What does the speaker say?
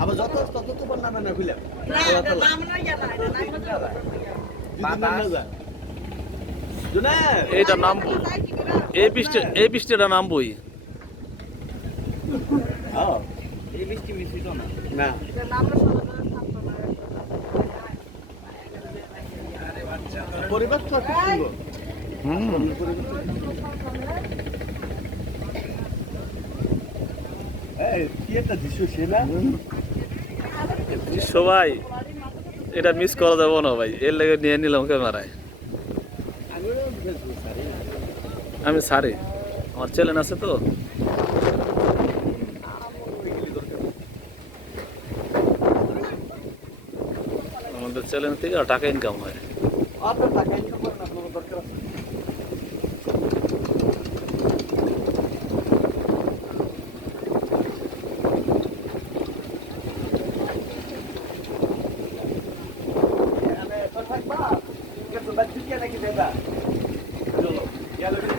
আবার যত তত তোমার নামে না খুলে। না না না না এইটা নামবো এই বৃষ্টি এই বৃষ্টিটা নামবই হ্যাঁ। এই মিষ্টি মিষ্টি না। না। এটা নাম না পরিবেশ তো হুম। সবাই এটা মিস করা যাব না ভাই এর লেগে নিয়ে নিলাম ক্যামেরায়। আমি সারি আমার চ্যানেল আছে তো। আমাদের চ্যানেল থেকে টাকা ইনকাম হয়। আপনার টাকা income Ben Türkiye'deki dede. Yolum. Gel öbür